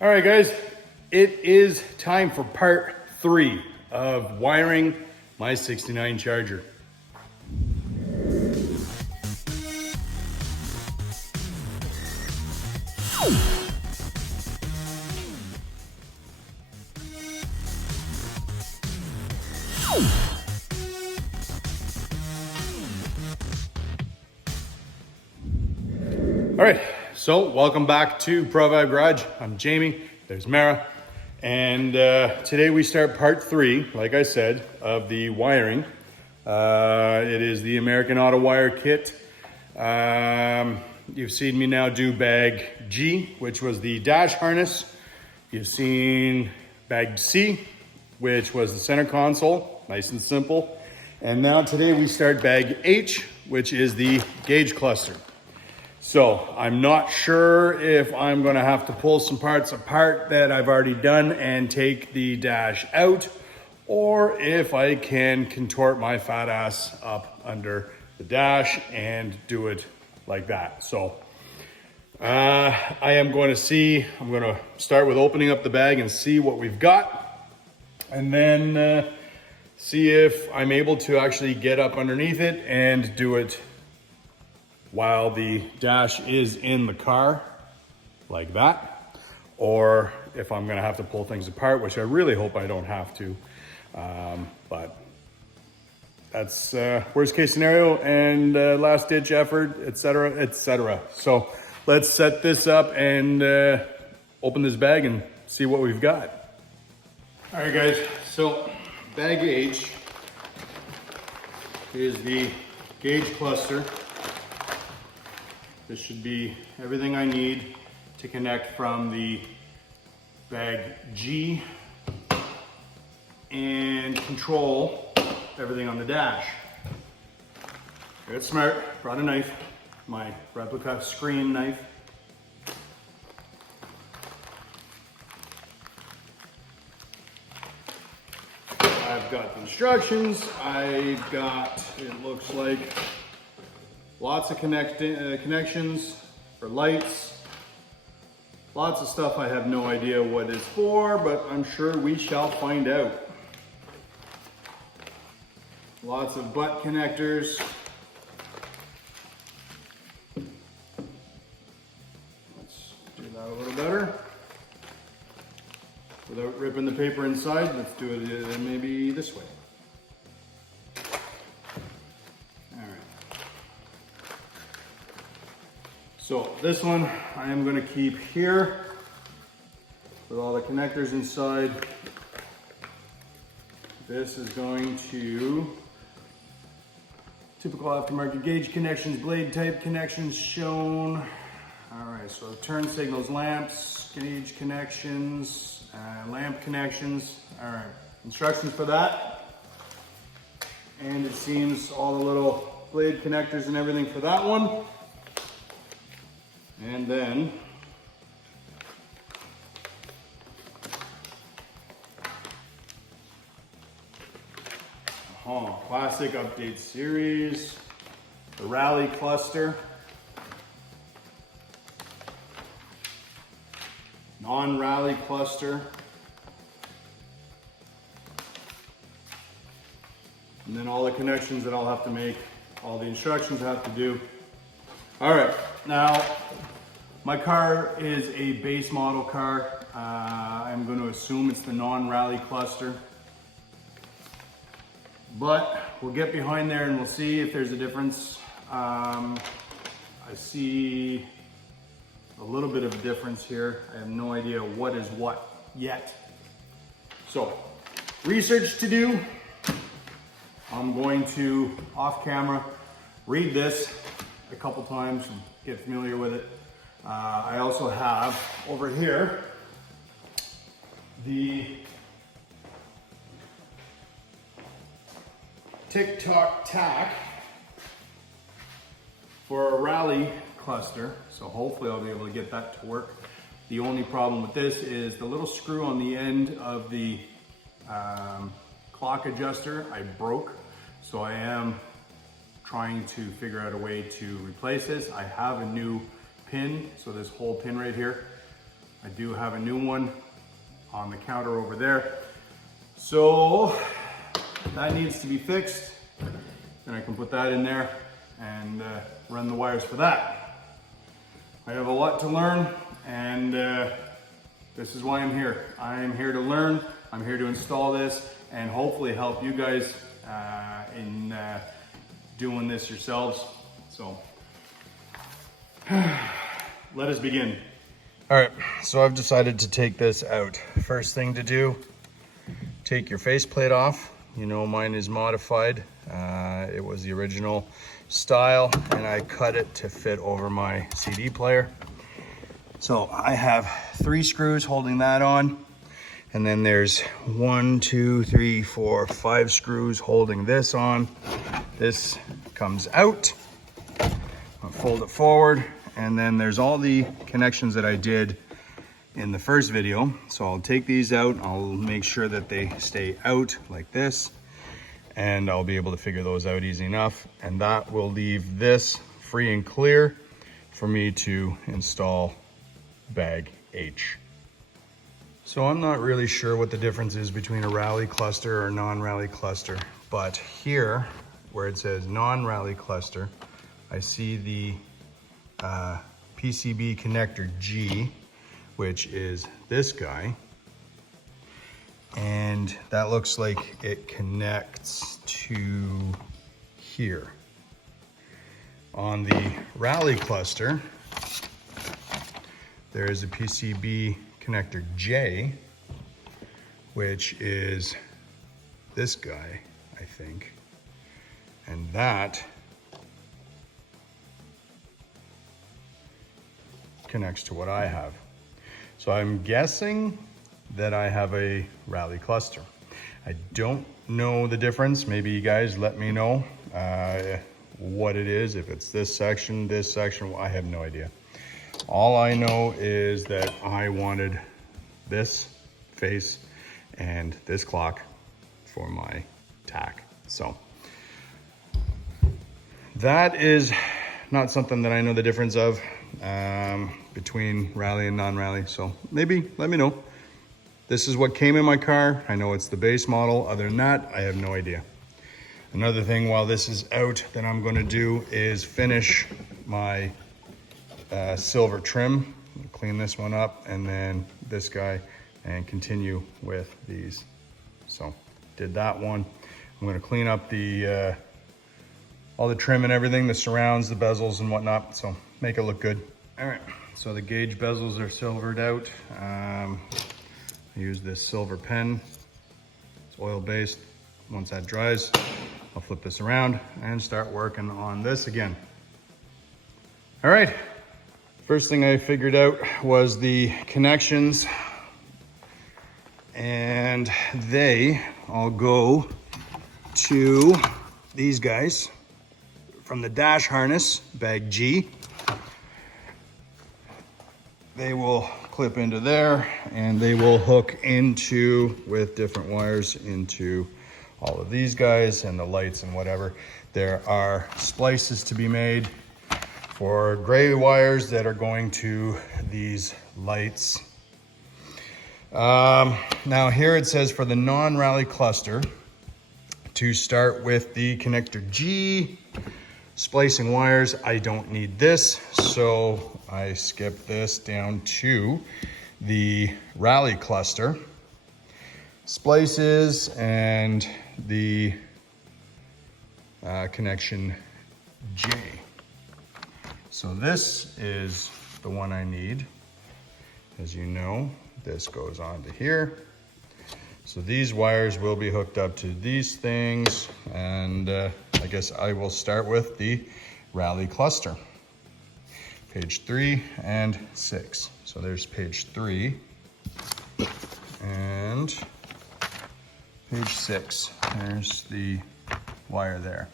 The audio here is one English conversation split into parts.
All right, guys, it is time for part 3 of wiring my 69 Charger. All right, so welcome back to Pro Vibe Garage. I'm Jamie, there's Mara, and today we start part 3, like I said, of the wiring. It is the American Autowire kit. You've seen me now do bag G, which was the dash harness. You've seen bag C, which was the center console, nice and simple. And now today we start bag H, which is the gauge cluster. So I'm not sure if I'm gonna have to pull some parts apart that I've already done and take the dash out, or if I can contort my fat ass up under the dash and do it like that. So I'm gonna start with opening up the bag and see what we've got, and then see if I'm able to actually get up underneath it and do it while the dash is in the car, like that, or if I'm gonna have to pull things apart, which I really hope I don't have to, but that's worst case scenario and last ditch effort, etc., etc. So let's set this up and open this bag and see what we've got. All right, guys, so bag H is the gauge cluster. This should be everything I need to connect from the bag G and control everything on the dash. I got smart, brought a knife, my replica screen knife. I've got the instructions, I've got, it looks like, lots of connections for lights. Lots of stuff I have no idea what it's for, but I'm sure we shall find out. Lots of butt connectors. Let's do that a little better. Without ripping the paper inside, let's do it maybe this way. So this one I am going to keep here with all the connectors inside. This is going to typical aftermarket gauge connections, blade type connections shown. All right, so turn signals, lamps, gauge connections, lamp connections. All right, instructions for that. And it seems all the little blade connectors and everything for that one. And then classic update series, the rally cluster, non-rally cluster, and then all the connections that I'll have to make, all the instructions I have to do. All right, now my car is a base model car. I'm going to assume it's the non-rally cluster, but we'll get behind there and we'll see if there's a difference. I see a little bit of a difference here. I have no idea what is what yet. So, research to do. I'm going to, off camera, read this a couple times and get familiar with it. I also have over here the TikTok tack for a rally cluster, so hopefully I'll be able to get that to work. The only problem with this is the little screw on the end of the clock adjuster I broke, so I am trying to figure out a way to replace this. I have a new pin, so this whole pin right here, I do have a new one on the counter over there. So that needs to be fixed. Then I can put that in there and run the wires for that. I have a lot to learn, and this is why I'm here. I am here to learn. I'm here to install this and hopefully help you guys in doing this yourselves. So let us begin. All right, so I've decided to take this out. First thing to do, take your faceplate off. You know, mine is modified. It was the original style, and I cut it to fit over my CD player. So I have 3 screws holding that on, and then there's 1, 2, 3, 4, 5 screws holding this on. This comes out. I'll fold it forward, and then there's all the connections that I did in the first video. So I'll take these out, I'll make sure that they stay out like this, and I'll be able to figure those out easy enough. And that will leave this free and clear for me to install bag H. So I'm not really sure what the difference is between a rally cluster or non-rally cluster, but here where it says non-rally cluster, I see the PCB connector G, which is this guy. And that looks like it connects to here. On the rally cluster, there is a PCB connector J, which is this guy, I think. And that connects to what I have. So I'm guessing that I have a rally cluster. I don't know the difference. Maybe you guys let me know what it is. If it's this section, I have no idea. All I know is that I wanted this face and this clock for my tack. So that is not something that I know the difference of between rally and non-rally. So maybe let me know. This is what came in my car. I know it's the base model. Other than that, I have no idea. Another thing while this is out that I'm going to do is finish my silver trim. Clean this one up, and then this guy, and continue with these. So did that one. I'm going to clean up the all the trim and everything, the surrounds, the bezels and whatnot, so make it look good. All right, so the gauge bezels are silvered out. I use this silver pen. It's oil-based. Once that dries, I'll flip this around and start working on this again. All right, first thing I figured out was the connections, and they all go to these guys from the dash harness, bag G. They will clip into there, and they will hook into, with different wires, into all of these guys and the lights and whatever. There are splices to be made for gray wires that are going to these lights. Now here it says for the non-rally cluster to start with the connector G, splicing wires. I don't need this, so I skip this down to the rally cluster, splices, and the connection J. So this is the one I need. As you know, this goes on to here. So these wires will be hooked up to these things, and I guess I will start with the rally cluster. Page 3 and 6. So there's page 3 and page 6. There's the wire there.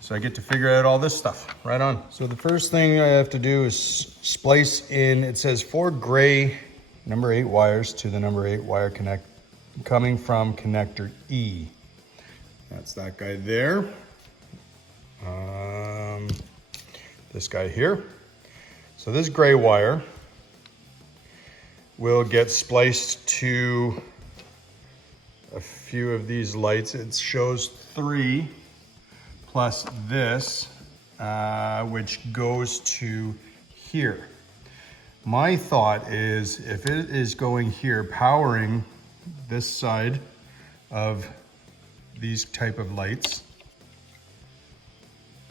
So I get to figure out all this stuff right on. So the first thing I have to do is splice in, it says 4 gray number 8 wires to the number 8 wire connect coming from connector E. That's that guy there. This guy here. So this gray wire will get spliced to a few of these lights. It shows 3 plus this, which goes to here. My thought is if it is going here, powering this side of these type of lights,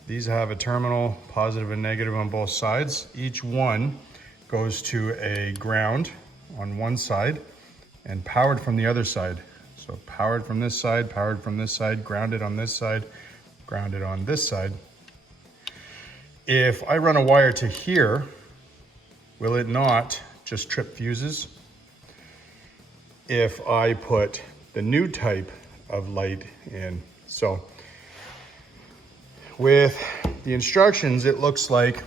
these have a terminal, positive and negative on both sides. Each one goes to a ground on one side and powered from the other side. So powered from this side, powered from this side, grounded on this side, grounded on this side. If I run a wire to here, will it not just trip fuses? If I put the new type of light in. So with the instructions, it looks like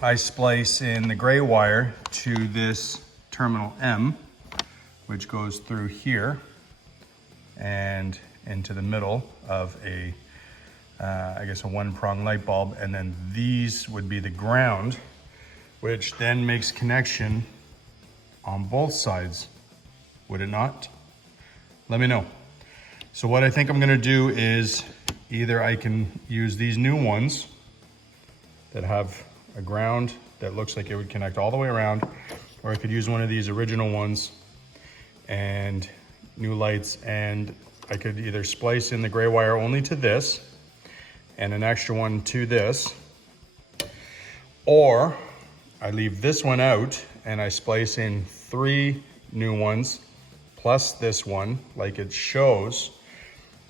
I splice in the gray wire to this terminal M, which goes through here and into the middle of a, I guess a 1-prong light bulb. And then these would be the ground, which then makes connection on both sides. Would it not? Let me know. So what I think I'm gonna do is either I can use these new ones that have a ground that looks like it would connect all the way around, or I could use one of these original ones and new lights, and I could either splice in the gray wire only to this and an extra one to this, or I leave this one out and I splice in 3 new ones plus this one like it shows.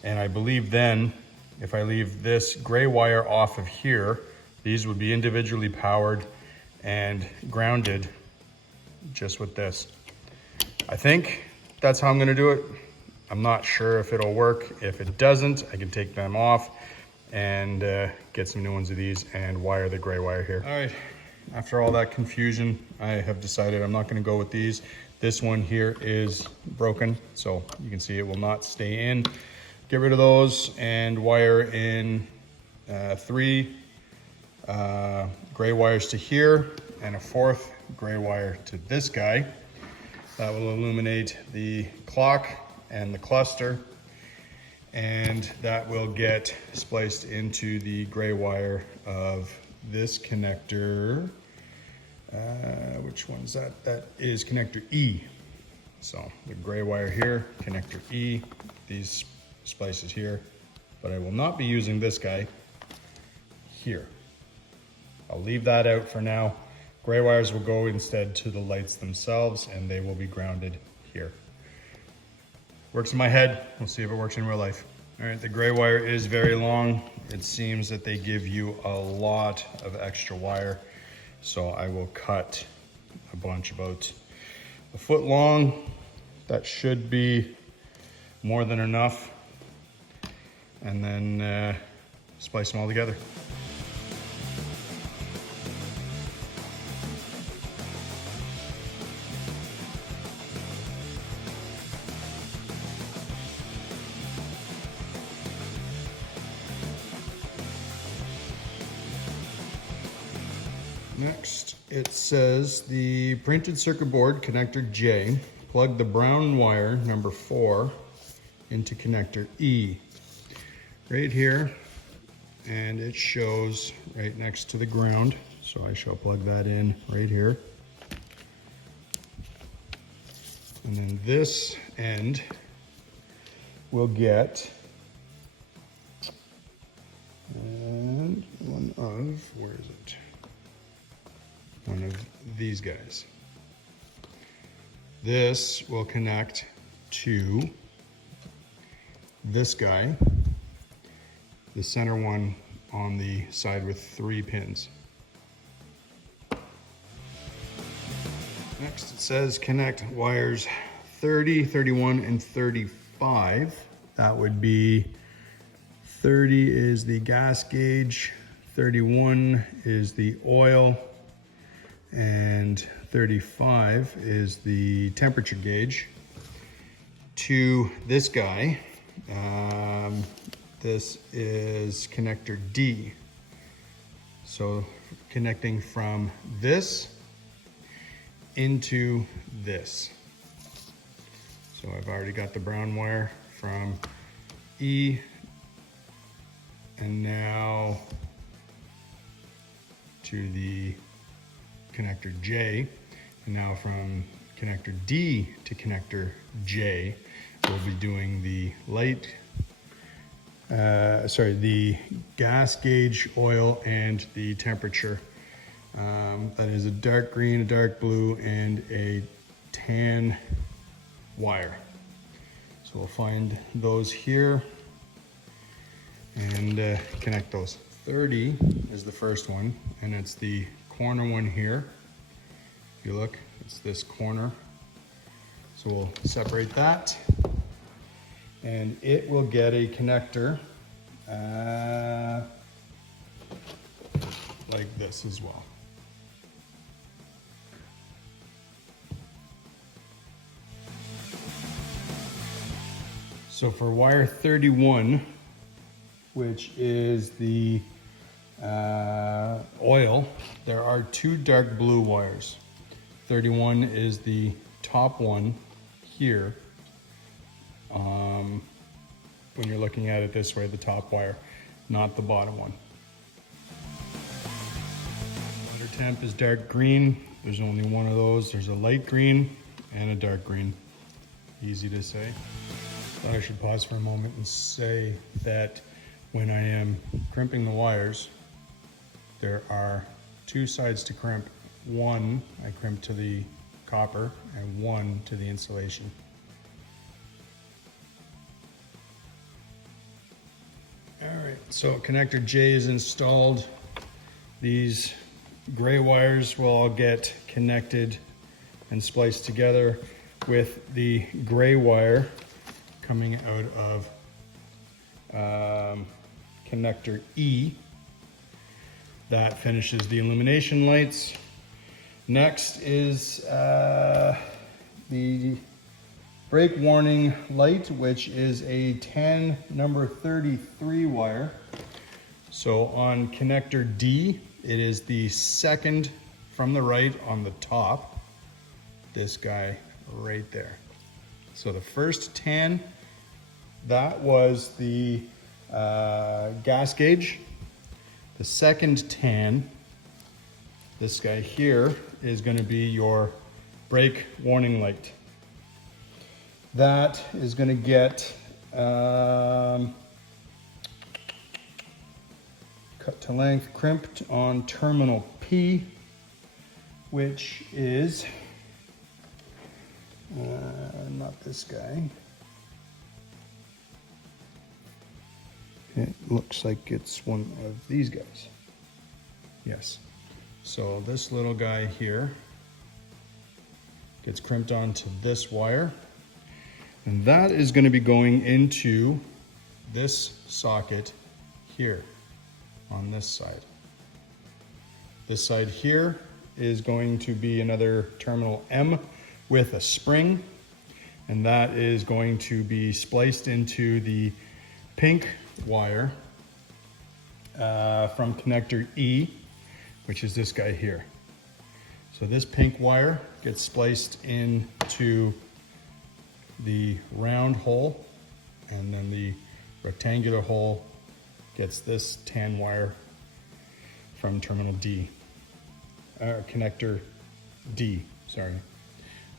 And I believe then if I leave this gray wire off of here, these would be individually powered and grounded just with this. I think that's how I'm gonna do it. I'm not sure if it'll work. If it doesn't, I can take them off and get some new ones of these and wire the gray wire here. All right, after all that confusion, I have decided I'm not gonna go with these. This one here is broken, so you can see it will not stay in. Get rid of those and wire in 3 gray wires to here and a 4th gray wire to this guy. That will illuminate the clock and the cluster, and that will get spliced into the gray wire of this connector. Which one is that? That is connector E. So the gray wire here, connector E, these splices here, but I will not be using this guy here. I'll leave that out for now. Gray wires will go instead to the lights themselves, and they will be grounded here. Works in my head. We'll see if it works in real life. All right, the gray wire is very long. It seems that they give you a lot of extra wire. So I will cut a bunch, about a foot long. That should be more than enough. And then splice them all together. Next, it says the printed circuit board connector J, plug the brown wire number 4 into connector E. Right here, and it shows right next to the ground. So I shall plug that in right here. And then this end will get and one of, where is it? One of these guys. This will connect to this guy, the center one on the side with 3 pins. Next it says connect wires 30, 31, and 35. That would be 30 is the gas gauge, 31 is the oil, and 35 is the temperature gauge. To this guy, this is connector D. So connecting from this into this. So I've already got the brown wire from E, and now to the connector J, and now from connector D to connector J, we'll be doing the the gas gauge, oil, and the temperature. That is a dark green, a dark blue, and a tan wire. So we'll find those here and connect those. 30 is the first one, and it's the corner one here. If you look, it's this corner. So we'll separate that, and it will get a connector like this as well. So for wire 31, which is the oil, there are two dark blue wires. 31 is the top one here. When you're looking at it this way, the top wire, not the bottom one. Water temp is dark green. There's only one of those. There's a light green and a dark green. Easy to say. Thought I should pause for a moment and say that when I am crimping the wires, there are two sides to crimp. One I crimp to the copper and one to the insulation. All right, so connector J is installed. These gray wires will all get connected and spliced together with the gray wire coming out of connector E. That finishes the illumination lights. Next is the brake warning light, which is a tan number 33 wire. So on connector D, it is the second from the right on the top, this guy right there. So the first tan, that was the gas gauge. The second tan, this guy here, is going to be your brake warning light. That is going to get cut to length, crimped on terminal P, which is not this guy. It looks like it's one of these guys. Yes. So this little guy here gets crimped onto this wire, and that is going to be going into this socket here on this side. This side here is going to be another terminal M with a spring, and that is going to be spliced into the pink wire from connector E, which is this guy here. So this pink wire gets spliced into the round hole, and then the rectangular hole gets this tan wire from terminal D, connector D, sorry.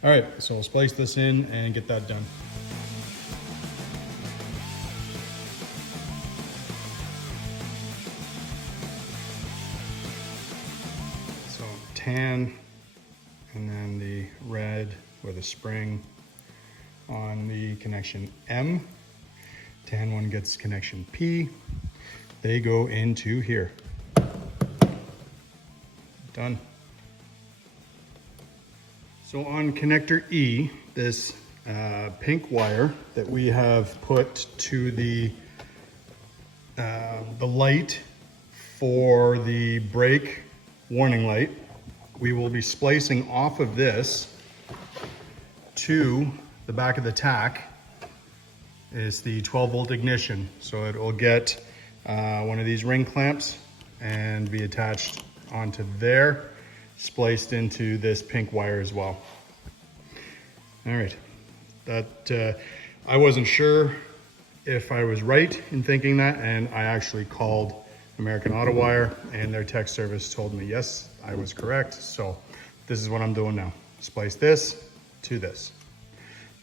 All right, so we'll splice this in and get that done. So tan, and then the red with a spring on the connection M. Tan one gets connection P. They go into here. Done. So on connector E, this pink wire that we have put to the light for the brake warning light, we will be splicing off of this to the back of the tack. Is the 12 volt ignition. So it will get one of these ring clamps and be attached onto there. spliced into this pink wire as well. All right, that I wasn't sure if I was right in thinking that, and I actually called American Autowire, and their tech service told me yes, I was correct. So this is what I'm doing now. Splice this to this.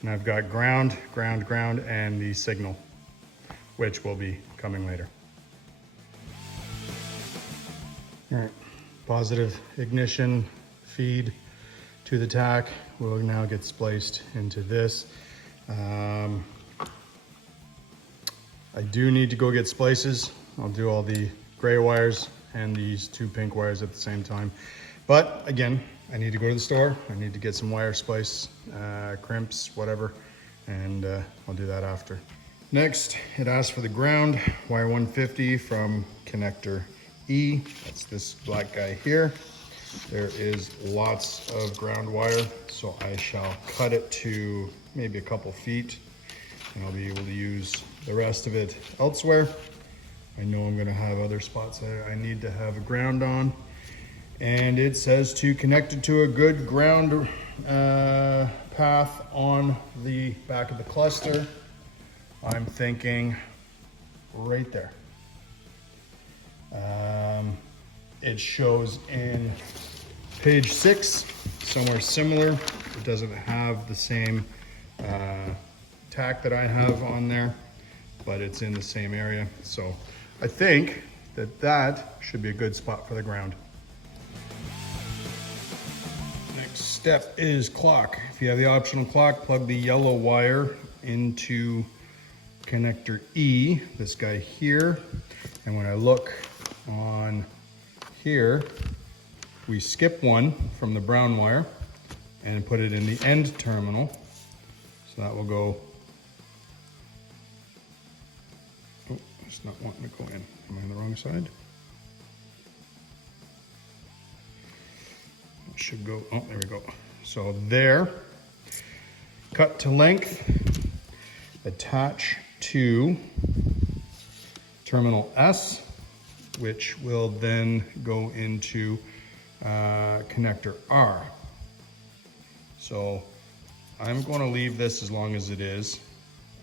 And I've got ground, ground, ground, and the signal, which will be coming later. All right, positive ignition feed to the tach will now get spliced into this. I do need to go get splices. I'll do all the gray wires and these two pink wires at the same time. But again, I need to go to the store. I need to get some wire splice, crimps, whatever, and I'll do that after. Next, it asks for the ground, wire 150 from connector E. That's this black guy here. There is lots of ground wire, so I shall cut it to maybe a couple feet, and I'll be able to use the rest of it elsewhere. I know I'm gonna have other spots that I need to have a ground on. And it says to connect it to a good ground path on the back of the cluster. I'm thinking right there. It shows in page 6, somewhere similar. It doesn't have the same tack that I have on there, but it's in the same area. So I think that that should be a good spot for the ground. Next step is clock. If you have the optional clock, plug the yellow wire into connector E, this guy here. And when I look on here, we skip one from the brown wire and put it in the end terminal. So that will go, oh, it's not wanting to go in. Am I on the wrong side? It should go, oh, there we go. So there, cut to length, attach to terminal S, which will then go into connector R. So I'm going to leave this as long as it is.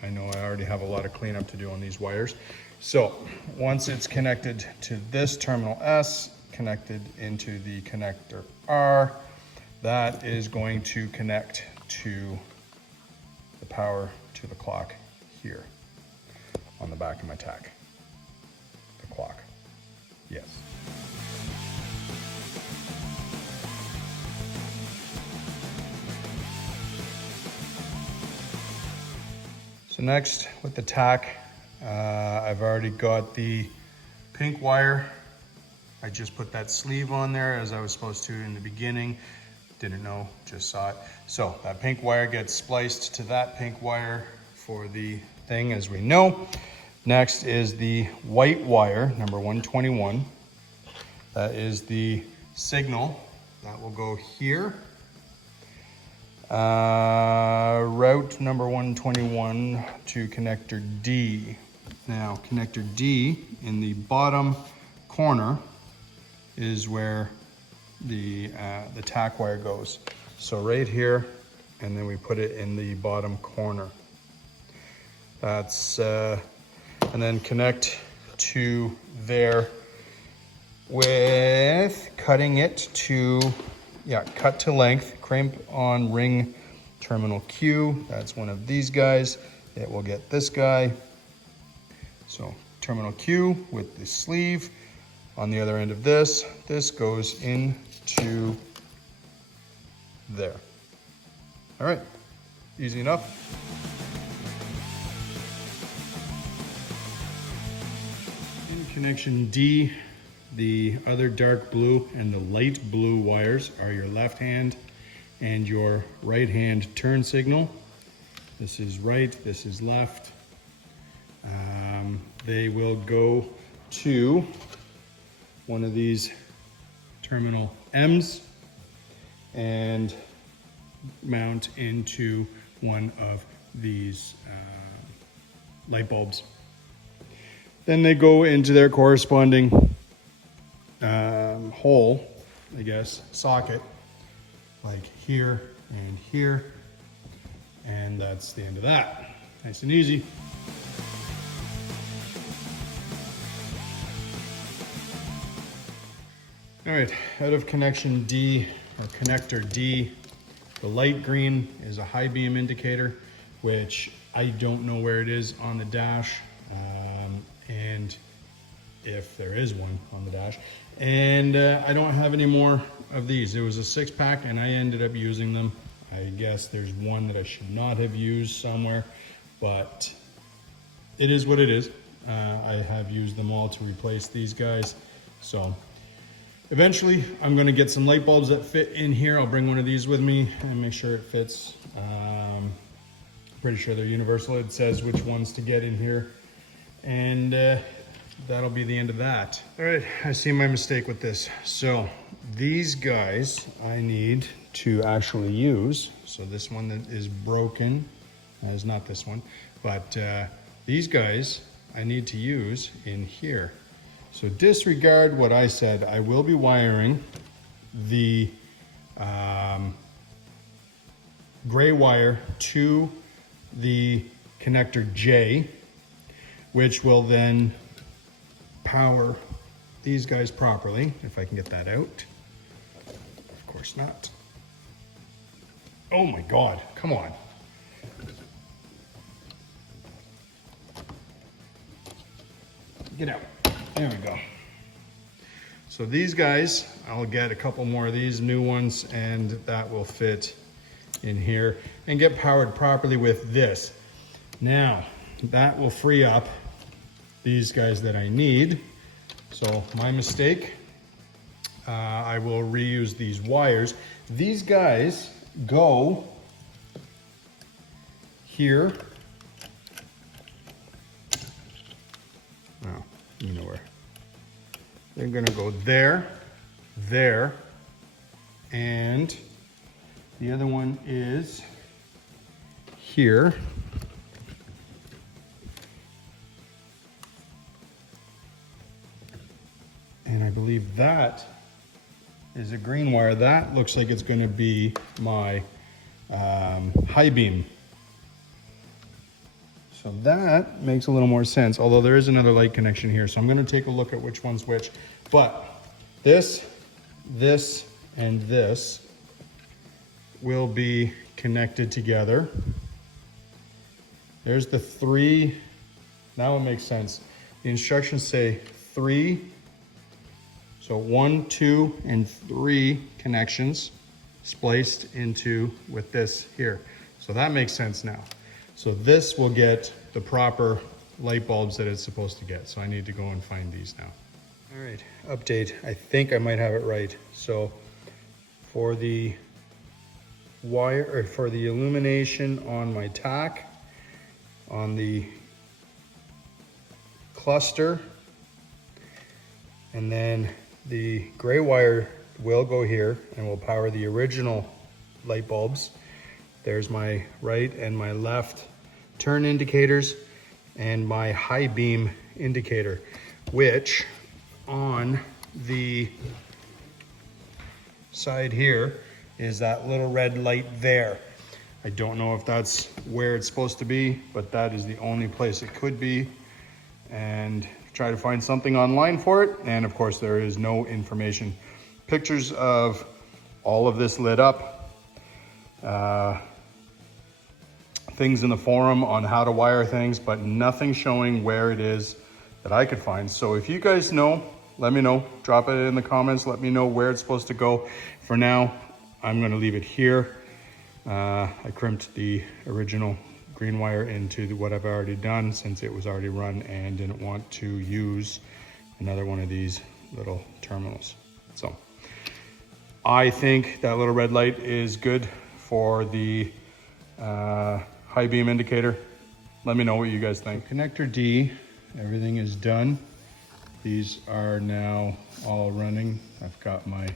I know I already have a lot of cleanup to do on these wires. So once it's connected to this terminal S, connected into the connector R, that is going to connect to the power to the clock here on the back of my tack. The clock, yes. So next with the tack, I've already got the pink wire. I just put that sleeve on there as I was supposed to in the beginning. Didn't know, just saw it. So that pink wire gets spliced to that pink wire for the thing, as we know. Next is the white wire, number 121. That is the signal. That will go here. Route number 121 to connector D. Now, connector D in the bottom corner is where the tack wire goes. So right here, and then we put it in the bottom corner. That's, and then connect to there with cutting it to, yeah, cut to length, crimp on ring terminal Q. That's one of these guys. It will get this guy. So terminal Q with the sleeve. On the other end of this, this goes into there. All right, easy enough. In connection D, the other dark blue and the light blue wires are your left hand and your right hand turn signal. This is right, this is left. They will go to one of these terminal M's and mount into one of these light bulbs. Then they go into their corresponding hole I guess, socket, like here and here. And that's the end of that. Nice and easy. All right, out of connection D, or connector D, the light green is a high beam indicator, which I don't know where it is on the dash, and if there is one on the dash. And I don't have any more of these. It was a 6-pack and I ended up using them. I guess there's one that I should not have used somewhere, but it is what it is. I have used them all to replace these guys. So eventually I'm gonna get some light bulbs that fit in here. I'll bring one of these with me and make sure it fits. Pretty sure they're universal. It says which ones to get in here. And that'll be the end of that. All right, I see my mistake with this. So these guys I need to actually use. So this one that is broken is not this one, but these guys I need to use in here. So disregard what I said. I will be wiring the gray wire to the connector J, which will then power these guys properly, if I can get that out. Of course not. Oh my God, come on. Get out, there we go. So these guys, I'll get a couple more of these new ones and that will fit in here and get powered properly with this. Now, that will free up these guys that I need. So my mistake, I will reuse these wires. These guys go here. Oh, you know where. They're gonna go there, there, and the other one is here. And I believe that is a green wire. That looks like it's going to be my high beam. So that makes a little more sense, although there is another light connection here. So I'm going to take a look at which one's which. But this, and this will be connected together. There's the 3. Now it makes sense. The instructions say 3. So 1, 2, and 3 connections spliced into with this here. So that makes sense now. So this will get the proper light bulbs that it's supposed to get. So I need to go and find these now. All right, update. I think I might have it right. So for the wire, or for the illumination on my tack, on the cluster, and then the gray wire will go here and will power the original light bulbs. There's my right and my left turn indicators and my high beam indicator, which on the side here is that little red light there. I don't know if that's where it's supposed to be, but that is the only place it could be. And try to find something online for it. And of course, there is no information. Pictures of all of this lit up. Things in the forum on how to wire things, but nothing showing where it is that I could find. So if you guys know, let me know. Drop it in the comments. Let me know where it's supposed to go. For now, I'm going to leave it here. I crimped the original green wire into what I've already done since it was already run and didn't want to use another one of these little terminals. So I think that little red light is good for the high beam indicator. Let me know what you guys think. Connector D, everything is done. These are now all running. I've got my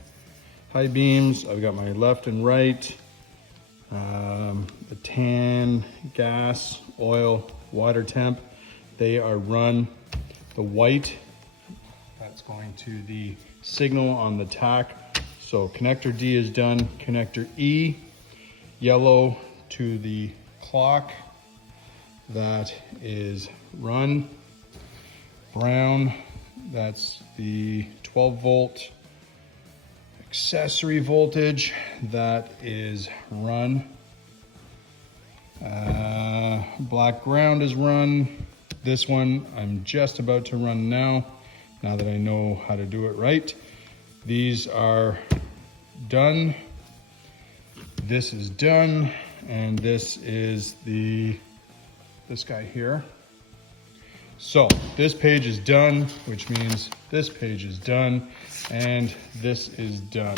high beams, I've got my left and right, the tan, gas, oil, water temp, they are run. The white, that's going to the signal on the tack. So connector D is done. Connector E, yellow to the clock, that is run. Brown, that's the 12 volt accessory voltage, that is run. Black ground is run. This one I'm just about to run now that I know how to do it right. These are done. This is done, and this is this guy here. So this page is done, which means this page is done, and this is done.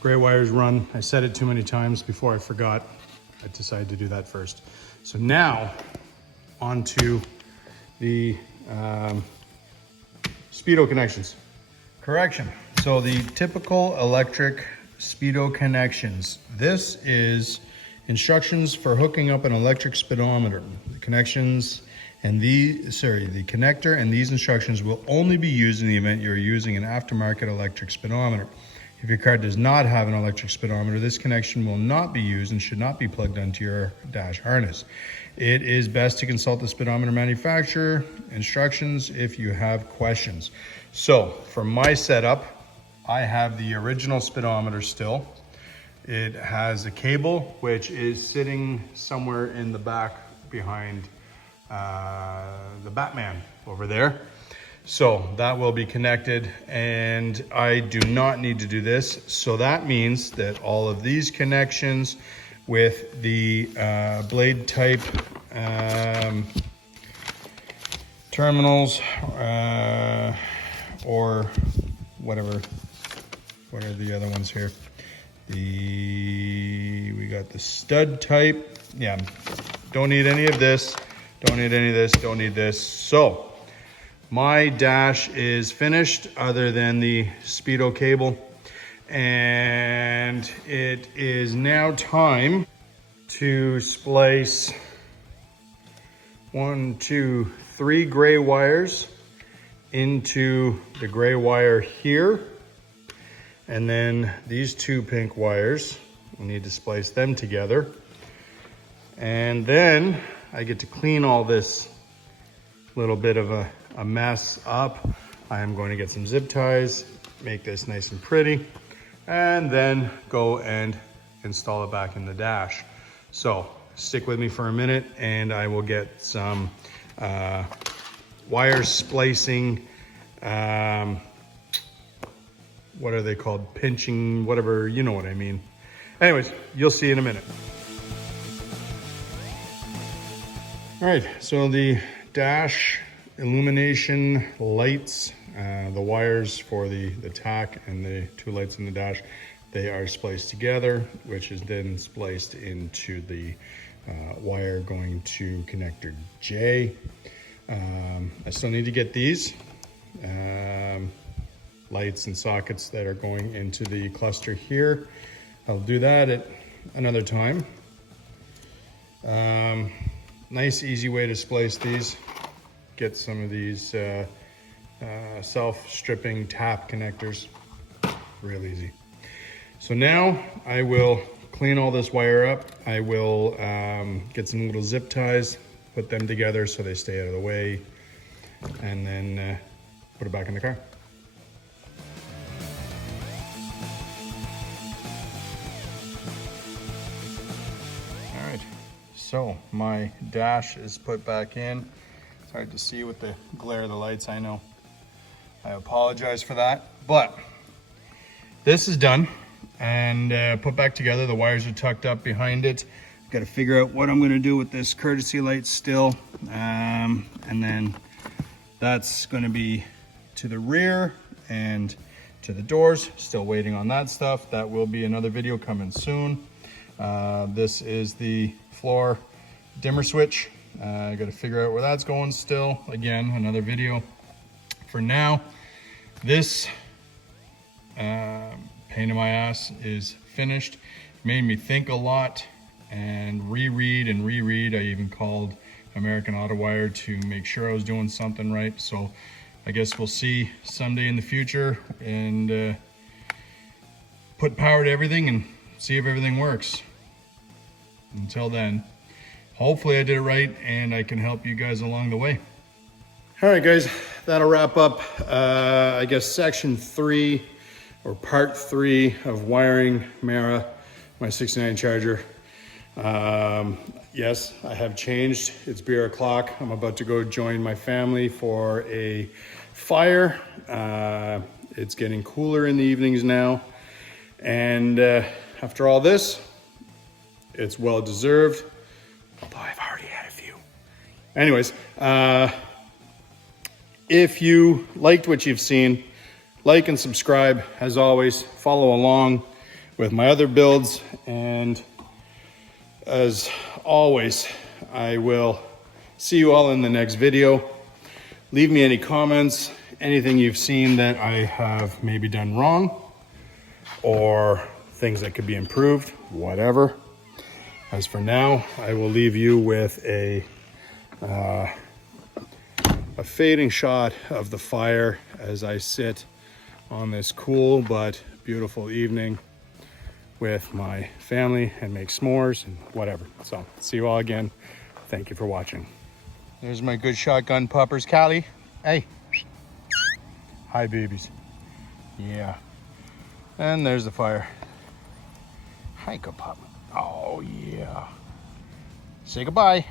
Gray wires run. I said it too many times before I forgot. I decided to do that first. So now onto the Speedo connections. Correction. So the typical electric Speedo connections. This is instructions for hooking up an electric speedometer. The connections and the connector and these instructions will only be used in the event you're using an aftermarket electric speedometer. If your car does not have an electric speedometer, this connection will not be used and should not be plugged into your dash harness. It is best to consult the speedometer manufacturer instructions if you have questions. So for my setup, I have the original speedometer still. It has a cable which is sitting somewhere in the back behind the Batman over there. So that will be connected, and I do not need to do this. So that means that all of these connections with the blade type terminals or whatever, what are the other ones here? We got the stud type. Yeah, don't need any of this. Don't need any of this, don't need this. So my dash is finished other than the Speedo cable. And it is now time to splice 1, 2, 3 gray wires into the gray wire here. And then these 2 pink wires, we need to splice them together. And then I get to clean all this little bit of a mess up. I am going to get some zip ties, make this nice and pretty, and then go and install it back in the dash. So stick with me for a minute and I will get some wire splicing, what are they called? Pinching, whatever, you know what I mean. Anyways, you'll see in a minute. All right, so the dash illumination lights, the wires for the tack and the 2 lights in the dash, they are spliced together, which is then spliced into the wire going to connector J. I still need to get these lights and sockets that are going into the cluster here. I'll do that at another time. Nice easy way to splice these. Get some of these self-stripping tap connectors, real easy. So now I will clean all this wire up. I will get some little zip ties, put them together so they stay out of the way, and then put it back in the car. All right, so my dash is put back in. It's hard to see with the glare of the lights, I know. I apologize for that, but this is done and put back together. The wires are tucked up behind it. Got to figure out what I'm going to do with this courtesy light still. And then that's going to be to the rear and to the doors. Still waiting on that stuff. That will be another video coming soon. This is the floor dimmer switch. I got to figure out where that's going still. Again, another video. For now, this pain in my ass is finished. Made me think a lot and reread and reread. I even called American Autowire to make sure I was doing something right. So I guess we'll see someday in the future and put power to everything and see if everything works. Until then, hopefully I did it right and I can help you guys along the way. All right, guys, that'll wrap up, I guess, section 3 or part 3 of wiring Mara, my 69 Charger. Yes, I have changed. It's beer o'clock. I'm about to go join my family for a fire. It's getting cooler in the evenings now. And after all this, it's well deserved. Although I've already had a few. Anyways, if you liked what you've seen, like and subscribe. As always, follow along with my other builds. And as always, I will see you all in the next video. Leave me any comments, anything you've seen that I have maybe done wrong, or things that could be improved, whatever. As for now, I will leave you with a fading shot of the fire as I sit on this cool but beautiful evening with my family and make s'mores and whatever. So, see you all again. Thank you for watching. There's my good shotgun puppers, Callie. Hey. Hi, babies. Yeah. And there's the fire. Hi, good pup. Oh, yeah. Say goodbye.